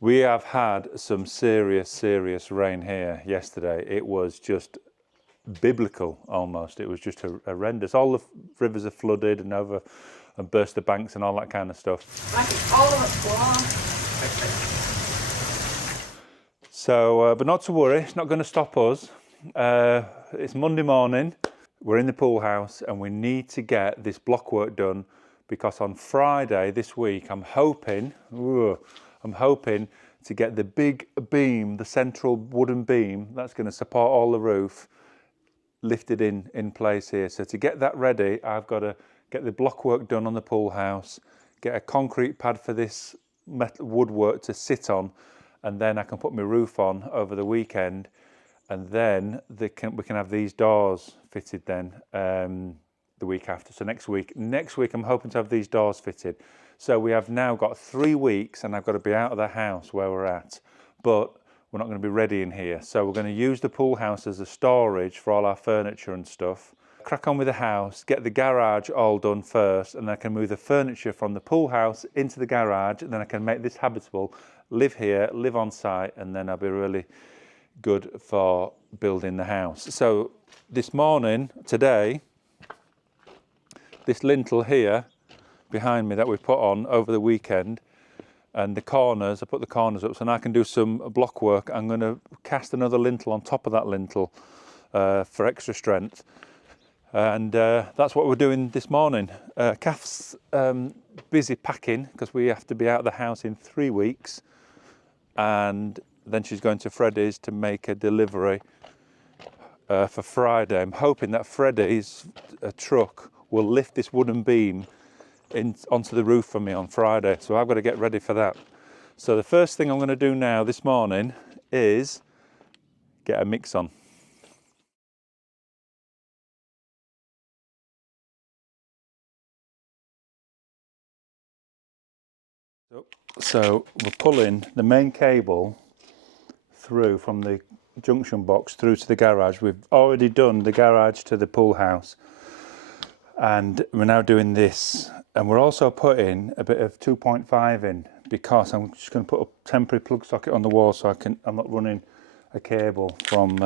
We have had some serious rain here yesterday. It was just biblical almost. It was just horrendous. All the rivers are flooded and burst the banks and all that kind of stuff. Like it's all over the floor. So, but not to worry, it's not going to stop us. It's Monday morning. We're in the pool house and we need to get this block work done because on Friday this week, I'm hoping to get the big beam, the central wooden beam that's going to support all the roof, lifted in place here. So to get that ready, I've got to get the block work done on the pool house, get a concrete pad for this metal woodwork to sit on, and then I can put my roof on over the weekend, and then we can have these doors fitted then the week after. So next week I'm hoping to have these doors fitted. So we have now got 3 weeks and I've got to be out of the house where we're at, but we're not going to be ready in here. So we're going to use the pool house as a storage for all our furniture and stuff. Crack on with the house, get the garage all done first, and then I can move the furniture from the pool house into the garage, and then I can make this habitable, live here, live on site, and then I'll be really good for building the house. So this morning, today, this lintel here behind me that we put on over the weekend, and the corners, I put the corners up so now I can do some block work. I'm going to cast another lintel on top of that lintel for extra strength, and that's what we're doing this morning. Cath's busy packing because we have to be out of the house in 3 weeks, and then she's going to Freddie's to make a delivery for Friday. I'm hoping that Freddie's truck will lift this wooden beam onto the roof for me on Friday, so I've got to get ready for that. So the first thing I'm going to do now this morning is get a mix on. So we're pulling the main cable through from the junction box through to the garage. We've already done the garage to the pool house, and we're now doing this, and we're also putting a bit of 2.5 in because I'm just going to put a temporary plug socket on the wall so I'm not running a cable from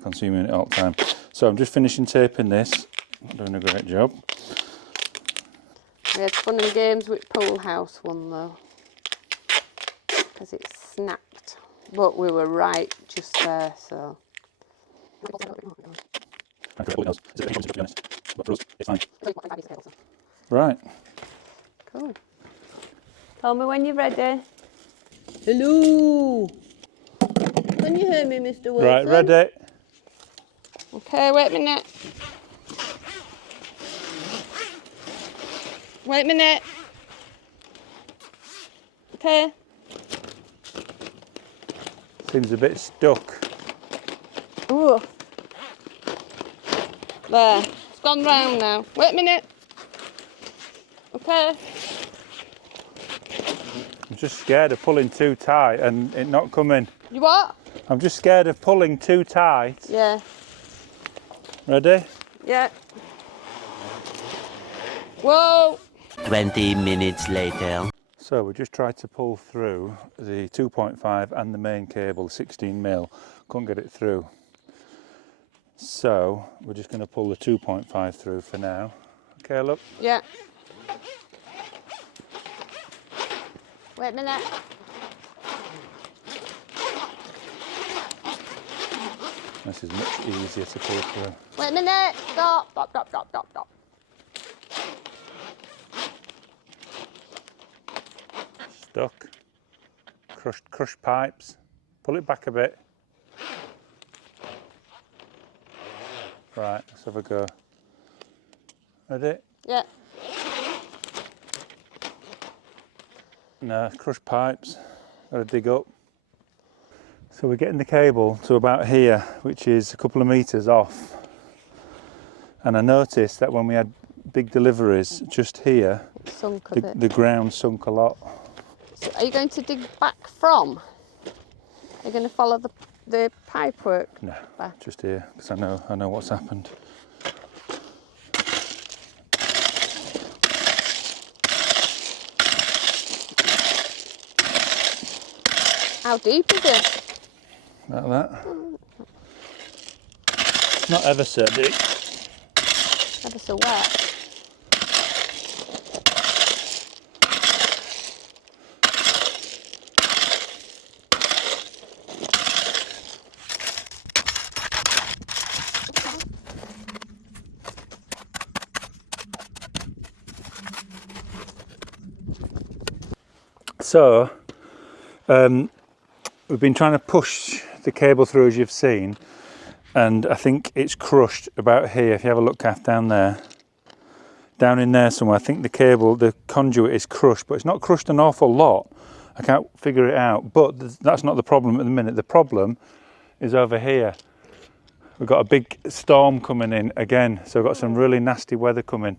consuming it all the time. So I'm just finishing taping this. I'm doing a great job. We had fun and games with pool house one though, because it snapped, but we were right just there, so. Right. Cool. Tell me when you're ready. Hello. Can you hear me, Mr. Wilson? Right, ready. Okay, wait a minute. Wait a minute. Okay. Seems a bit stuck. Ooh. There. It's gone round now. Wait a minute. Okay. I'm just scared of pulling too tight and it not coming. You what? I'm just scared of pulling too tight. Yeah. Ready? Yeah. Whoa. 20 minutes later. So we just tried to pull through the 2.5 and the main cable, 16mm. Couldn't get it through. So we're just going to pull the 2.5 through for now. Okay, look. Yeah. Wait a minute. This is much easier to pull through. Wait a minute. Stop. Stop, stop, stop, stop, stop. Stuck. Crushed pipes. Pull it back a bit. Right, let's have a go. Ready? Yeah. No, crushed pipes. Gotta dig up. So we're getting the cable to about here, which is a couple of meters off. And I noticed that when we had big deliveries just here, Sunk a bit. the ground sunk a lot. So are you going to dig back from? Are you going to follow the pipe work? No, back? just here, because I know what's happened. How deep is it? Like that. Not ever so deep. Ever so wet. So, we've been trying to push the cable through, as you've seen, and I think it's crushed about here. If you have a look, Cath, down there, down in there somewhere, I think the cable, the conduit is crushed, but it's not crushed an awful lot. I can't figure it out, but that's not the problem at the minute. The problem is over here. We've got a big storm coming in again, so we've got some really nasty weather coming.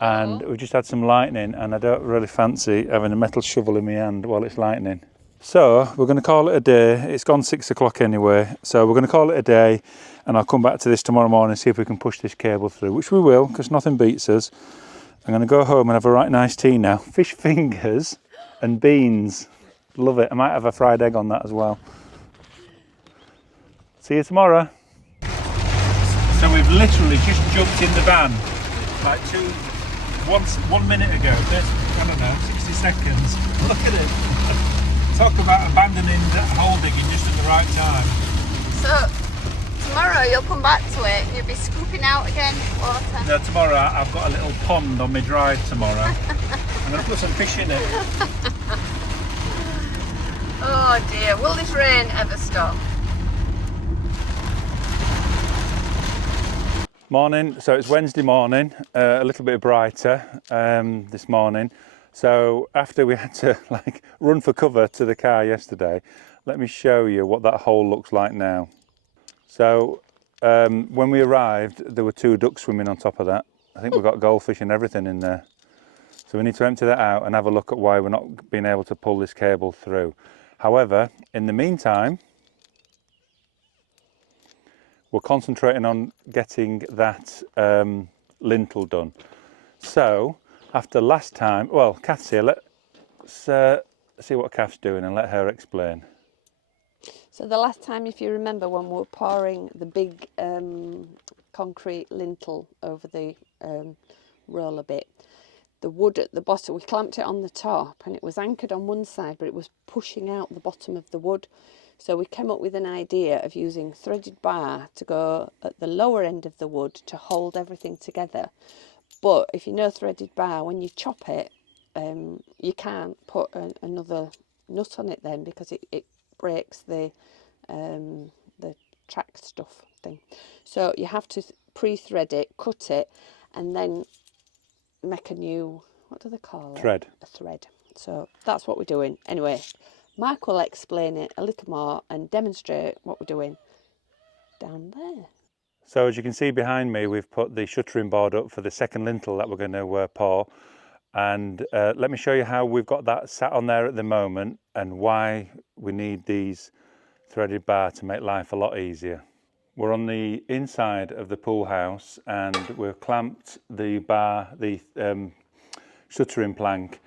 And we just had some lightning, and I don't really fancy having a metal shovel in my hand while it's lightning. So we're going to call it a day. It's gone 6 o'clock anyway, so we're going to call it a day, and I'll come back to this tomorrow morning and see if we can push this cable through, which we will, because nothing beats us. I'm going to go home and have a right nice tea now. Fish fingers and beans. Love it. I might have a fried egg on that as well. See you tomorrow. So we've literally just jumped in the van like 1 minute ago. I don't know, 60 seconds. Look at it. Talk about abandoning that hole digging just at the right time. So tomorrow you'll come back to it and you'll be scooping out again water. No, tomorrow I've got a little pond on my drive tomorrow. I'm going to put some fish in it. Oh dear, will this rain ever stop? Morning, so it's Wednesday morning, a little bit brighter this morning. So after we had to run for cover to the car yesterday, let me show you what that hole looks like now. So when we arrived, there were 2 ducks swimming on top of that. I think we've got goldfish and everything in there. So we need to empty that out and have a look at why we're not being able to pull this cable through. However, in the meantime, we're concentrating on getting that lintel done. So after last time, well, Cath's here, let's see what Cath's doing and let her explain. So the last time, if you remember, when we were pouring the big concrete lintel over the roller bit, the wood at the bottom, we clamped it on the top and it was anchored on one side, but it was pushing out the bottom of the wood. So we came up with an idea of using threaded bar to go at the lower end of the wood to hold everything together. But if you know threaded bar, when you chop it, you can't put another nut on it then, because it breaks the track stuff thing. So you have to pre-thread it, cut it, and then make a new, what do they call it? Thread. A thread. So that's what we're doing. Anyway, Mark will explain it a little more and demonstrate what we're doing down there. So as you can see behind me, we've put the shuttering board up for the second lintel that we're going to pour. And let me show you how we've got that sat on there at the moment and why we need these threaded bar to make life a lot easier. We're on the inside of the pool house and we've clamped the bar, the shuttering plank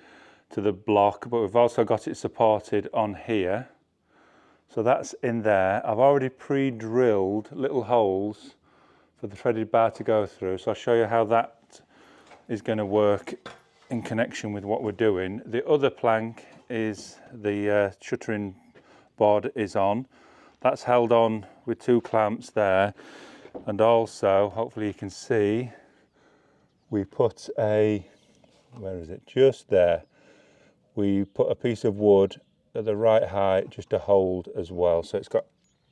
to the block, but we've also got it supported on here. So that's in there. I've already pre-drilled little holes for the threaded bar to go through. So I'll show you how that is going to work in connection with what we're doing. The other plank is the shuttering board is on. That's held on with 2 clamps there. And also, hopefully you can see, we put a, where is it? Just there. We put a piece of wood at the right height just to hold as well. So it's got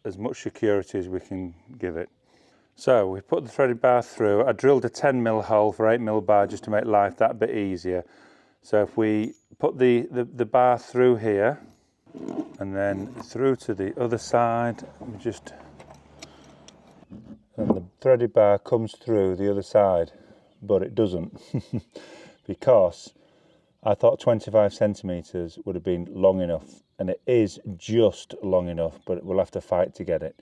as much security as we can give it. So we put the threaded bar through. I drilled a 10mm hole for 8mm bar just to make life that bit easier. So if we put the bar through here and then through to the other side, and the threaded bar comes through the other side, but it doesn't because I thought 25 centimetres would have been long enough, and it is just long enough, but we'll have to fight to get it.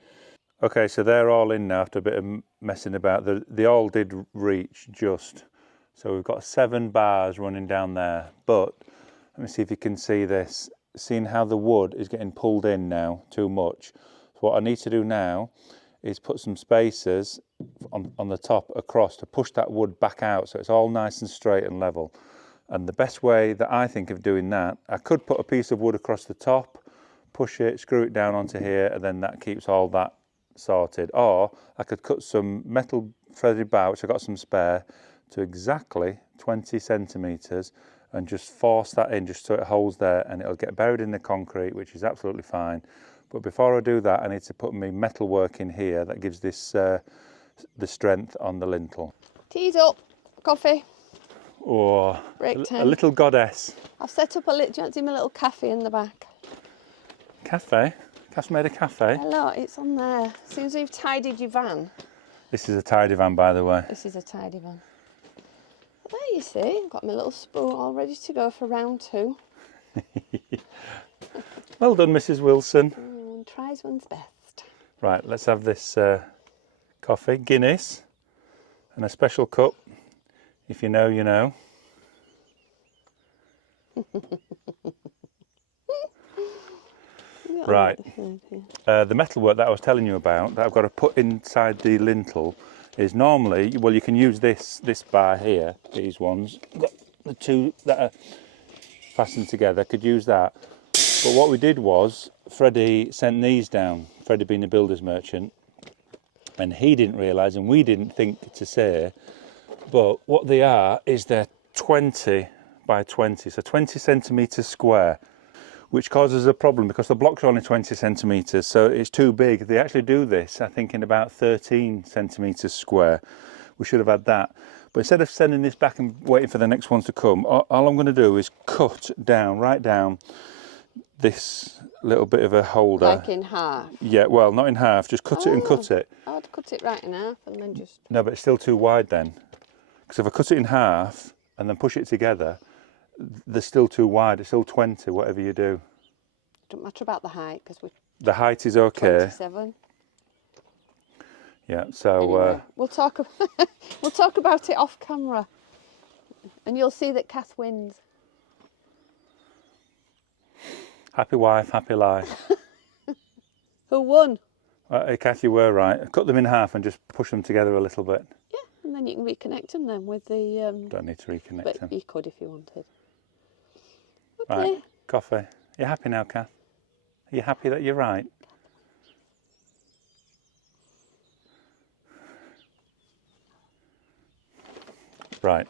Okay, so they're all in now after a bit of messing about. They all did reach just. So we've got 7 bars running down there, but let me see if you can see this. seeing how the wood is getting pulled in now too much. So what I need to do now is put some spacers on the top across to push that wood back out so it's all nice and straight and level. And the best way that I think of doing that, I could put a piece of wood across the top, push it, screw it down onto here, and then that keeps all that sorted. Or I could cut some metal threaded bar, which I've got some spare, to exactly 20 centimetres and just force that in just so it holds there, and it'll get buried in the concrete, which is absolutely fine. But before I do that, I need to put my metal work in here that gives this the strength on the lintel. Tea's up, coffee. Oh, Break a time. little goddess. I've set up a little, do you want to see my little cafe in the back? Cafe? Cath's made a cafe? Hello, it's on there. As soon as you've tidied your van. This is a tidy van, by the way. This is a tidy van. But there you see, I've got my little spoon all ready to go for round 2. Well done, Mrs. Wilson. Tries one's best. Right, let's have this coffee, Guinness, and a special cup. If you know, you know. Right, the metalwork that I was telling you about that I've got to put inside the lintel is normally, well, you can use this bar here, these ones, the two that are fastened together, could use that. But what we did was, Freddie sent these down, Freddie being a builder's merchant, and he didn't realise, and we didn't think to say, but what they are is they're 20 by 20, so 20 centimetres square, which causes a problem because the blocks are only 20 centimetres, so it's too big. They actually do this, I think, in about 13 centimetres square. We should have had that. But instead of sending this back and waiting for the next ones to come, all I'm going to do is cut down, right down, this little bit of a holder. Like in half? Yeah, well, not in half, just cut it and cut it. I'd cut it right in half and then just... No, but it's still too wide then. Because if I cut it in half and then push it together, they're still too wide. It's still 20, whatever you do. Don't matter about the height because we're The height is okay. 27. Yeah, so... Anyway, we'll talk about it off camera. And you'll see that Cath wins. Happy wife, happy life. Who won? Hey, Cath, you were right. Cut them in half and just push them together a little bit. Yeah, and then you can reconnect them then with the... Don't need to reconnect but them. you could if you wanted. Okay. Right, coffee. You happy now, Cath? Are you happy that you're right? Right.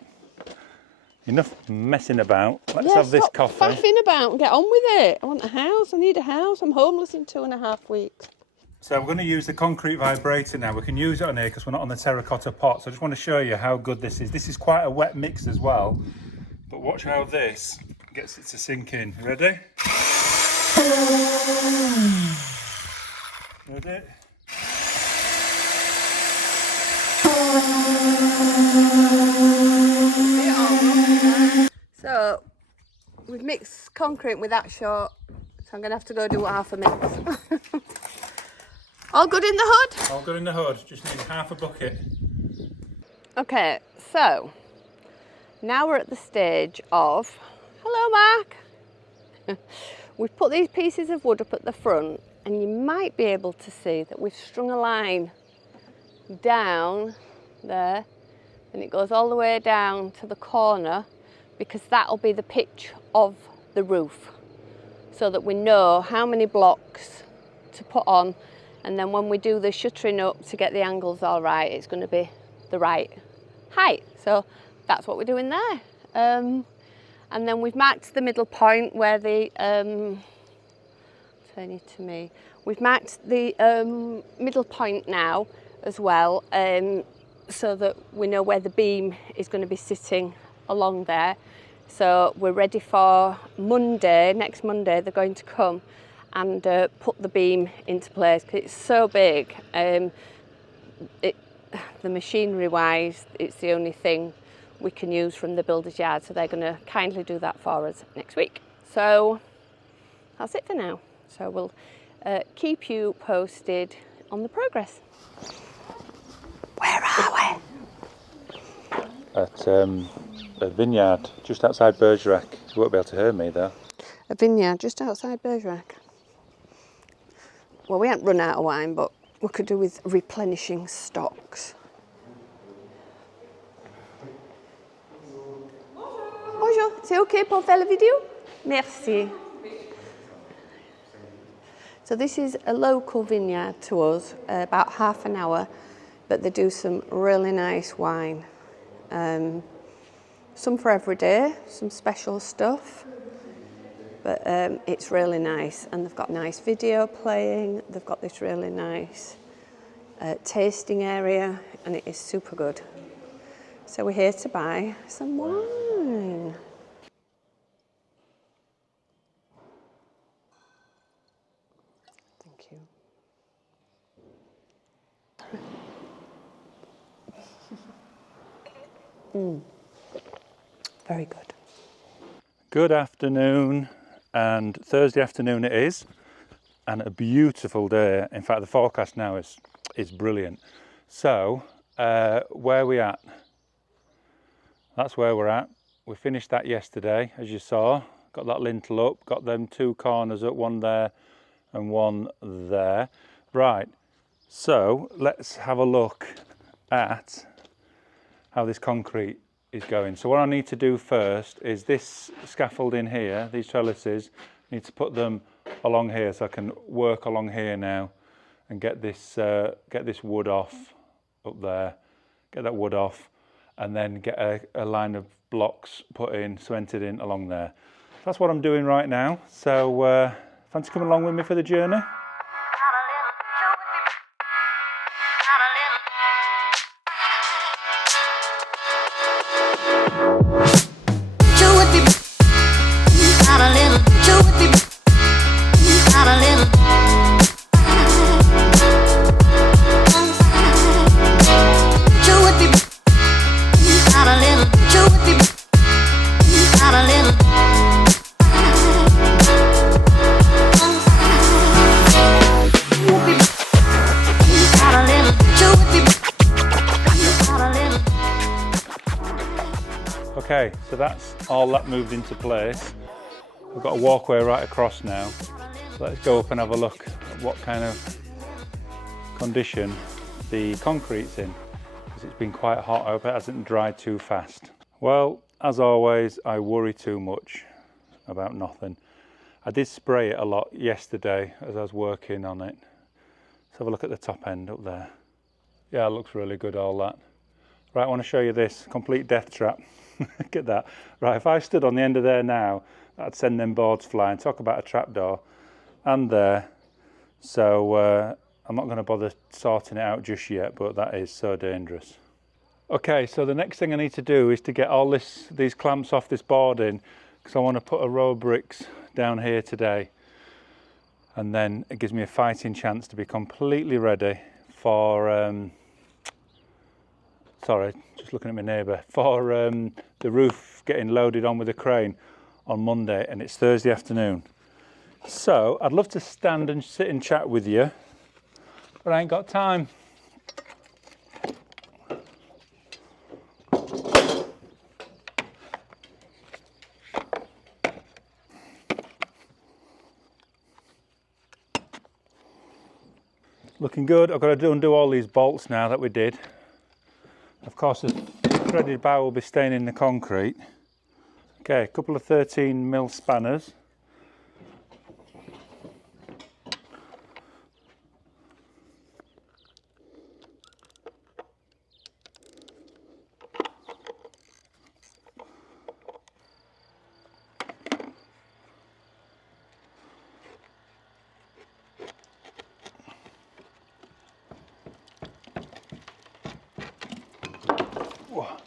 Enough messing about. Let's have this coffee. Stop faffing about and get on with it. I want a house. I need a house. I'm homeless in 2.5 weeks. So we're going to use the concrete vibrator now. We can use it on here because we're not on the terracotta pot. So I just want to show you how good this is. This is quite a wet mix as well. But watch how this gets it to sink in. Ready? Ready? So we've mixed concrete with that short, so I'm going to have to go do half a mix. All good in the hood? All good in the hood, just need half a bucket. Okay, so now we're at the stage of, hello Mark. We've put these pieces of wood up at the front and you might be able to see that we've strung a line down there and it goes all the way down to the corner because that'll be the pitch of the roof so that we know how many blocks to put on, and then when we do the shuttering up to get the angles all right, it's going to be the right height. So that's what we're doing there. And then we've marked the middle point where the turn it to me. We've marked the middle point now as well, so that we know where the beam is going to be sitting along there. So we're ready for Monday. Next Monday they're going to come and put the beam into place because it's so big. The machinery wise, it's the only thing we can use from the builder's yard, so they're going to kindly do that for us next week. So that's it for now. So we'll keep you posted on the progress. Where are we? At a vineyard just outside Bergerac. You won't be able to hear me though. a vineyard just outside Bergerac. Well, we haven't run out of wine, but we could do with replenishing stocks. Bonjour, c'est OK pour faire la vidéo? Merci. So this is a local vineyard to us, about half an hour, but they do some really nice wine. Some for every day, some special stuff, but it's really nice, and they've got nice video playing. They've got this really nice tasting area, and it is super good. So we're here to buy some wine. Thank you. Very good. Good afternoon, and Thursday afternoon it is, and a beautiful day. In fact, the forecast now is brilliant. So, where are we at? That's where we're at. We finished that yesterday, as you saw. Got that lintel up, got them two corners up, one there and one there. Right, so let's have a look at how this concrete is going. So what I need to do first is this scaffolding here, these trellises, I need to put them along here so I can work along here now and get this wood off up there, get that wood off, and then get a line of blocks put in, cemented in along there. That's what I'm doing right now. So fancy coming along with me for the journey? Okay, so that's all that moved into place. We've got a walkway right across now. So let's go up and have a look at what kind of condition the concrete's in, because it's been quite hot. I hope it hasn't dried too fast. Well, as always, I worry too much about nothing. I did spray it a lot yesterday as I was working on it. Let's have a look at the top end up there. Yeah, it looks really good, all that. Right, I want to show you this complete death trap. Look at that. Right, if I stood on the end of there now, that'd send them boards flying. Talk about a trapdoor. And there. So I'm not going to bother sorting it out just yet, but that is so dangerous. Okay, so the next thing I need to do is to get all these clamps off this boarding, because I want to put a row of bricks down here today. And then it gives me a fighting chance to be completely ready for sorry, just looking at my neighbour, for the roof getting loaded on with a crane on Monday, and it's Thursday afternoon. So I'd love to stand and sit and chat with you, but I ain't got time. Looking good. I've got to undo all these bolts now that we did. Of course, the threaded bar will be staying in the concrete. Okay, a couple of 13mm spanners.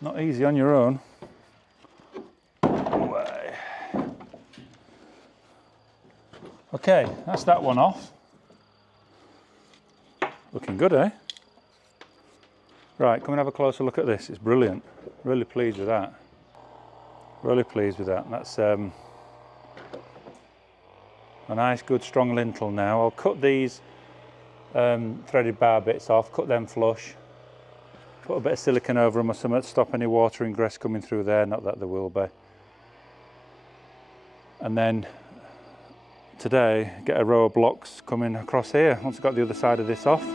Not easy on your own. Okay, that's that one off. Looking good, eh? Right, come and have a closer look at this. It's brilliant. Really pleased with that. Really pleased with that. That's a nice, good, strong lintel now. I'll cut these threaded bar bits off, cut them flush. Put a bit of silicone over them or something to stop any water ingress coming through there, not that there will be. And then today get a row of blocks coming across here once I've got the other side of this off.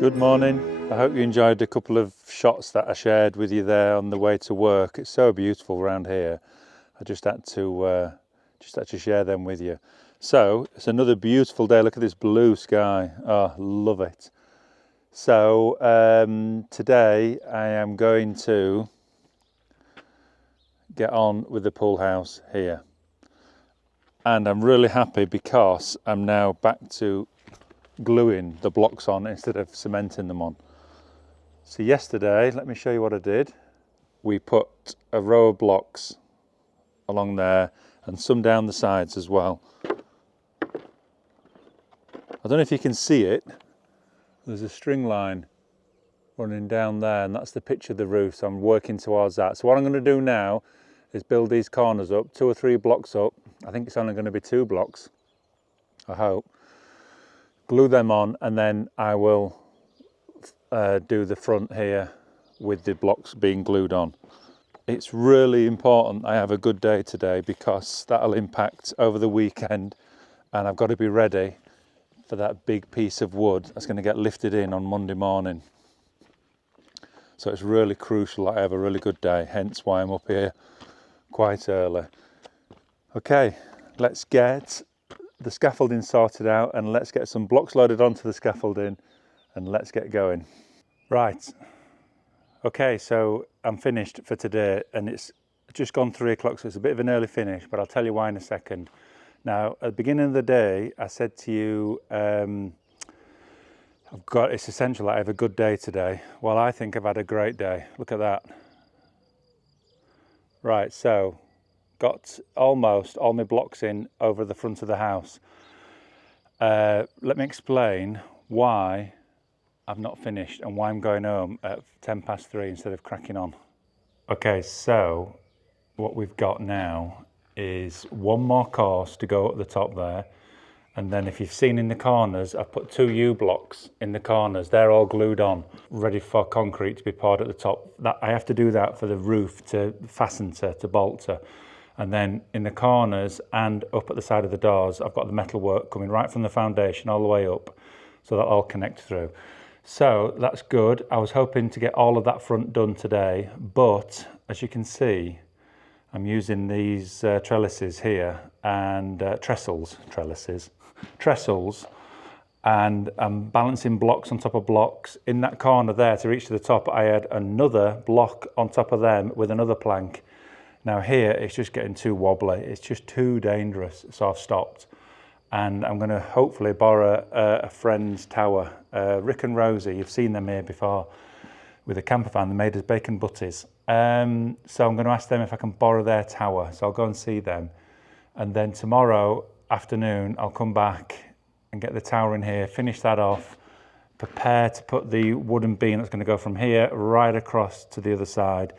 Good morning. I hope you enjoyed a couple of shots that I shared with you there on the way to work. It's so beautiful around here. I just had to share them with you. So it's another beautiful day. Look at this blue sky. Oh, love it. So today I am going to get on with the pool house here. And I'm really happy because I'm now back to gluing the blocks on instead of cementing them on. So yesterday, let me show you what I did. We put a row of blocks along there and some down the sides as well. I don't know if you can see it. There's a string line running down there and that's the pitch of the roof, so I'm working towards that. So what I'm going to do now is build these corners up, 2 or 3 blocks up. I think it's only going to be 2 blocks, I hope. Glue them on and then I will do the front here with the blocks being glued on. It's really important I have a good day today because that'll impact over the weekend and I've got to be ready for that big piece of wood that's going to get lifted in on Monday morning. So it's really crucial that I have a really good day, hence why I'm up here quite early. Okay, let's get the scaffolding sorted out and let's get some blocks loaded onto the scaffolding and let's get going. Right, okay, so I'm finished for today and it's just gone 3 o'clock, so it's a bit of an early finish, but I'll tell you why in a second. Now, at the beginning of the day, I said to you, it's essential that I have a good day today. Well, I think I've had a great day. Look at that. Right, so got almost all my blocks in over the front of the house. Let me explain why I've not finished and why I'm going home at 3:10 instead of cracking on. Okay, so what we've got now is 1 more course to go at the top there. And then if you've seen in the corners, I've put 2 U blocks in the corners. They're all glued on, ready for concrete to be poured at the top. I have to do that for the roof to fasten to bolt to. And then in the corners and up at the side of the doors, I've got the metal work coming right from the foundation all the way up, so that all connect through. So that's good. I was hoping to get all of that front done today, but as you can see, I'm using these trellises here and trestles, and I'm balancing blocks on top of blocks. In that corner there to reach to the top, I had another block on top of them with another plank. Now here, it's just getting too wobbly. It's just too dangerous, so I've stopped. And I'm gonna hopefully borrow a friend's tower. Rick and Rosie, you've seen them here before with a camper van. They made us bacon butties. So I'm gonna ask them if I can borrow their tower. So I'll go and see them. And then tomorrow afternoon, I'll come back and get the tower in here, finish that off, prepare to put the wooden beam that's gonna go from here right across to the other side.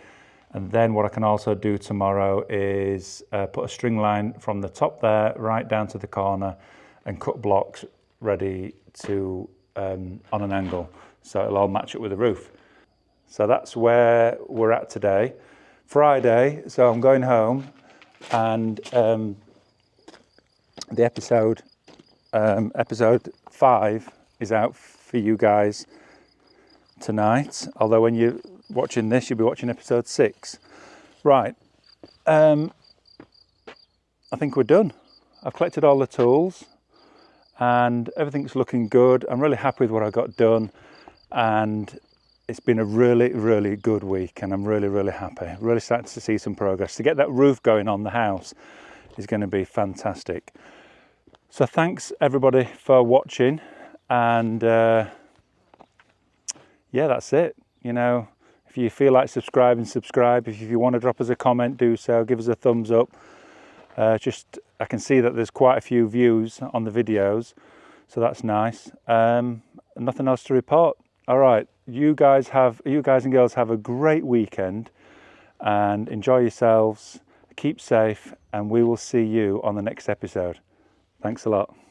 And then what I can also do tomorrow is put a string line from the top there right down to the corner and cut blocks ready to on an angle, so it'll all match up with the roof. So that's where we're at today. Friday, so I'm going home and the episode 5 is out for you guys tonight, although when you're watching this you'll be watching episode 6. Right, I think we're done. I've collected all the tools and everything's looking good. I'm really happy with what I got done and it's been a really good week and I'm really happy. Really starting to see some progress. To get that roof going on the house is going to be fantastic. So thanks everybody for watching and yeah, that's it. you know, if you feel like subscribe. If you want to drop us a comment, do so. Give us a thumbs up. Just, I can see that there's quite a few views on the videos, so that's nice. Nothing else to report. All right, you guys and girls have a great weekend and enjoy yourselves. Keep safe, and we will see you on the next episode. Thanks a lot.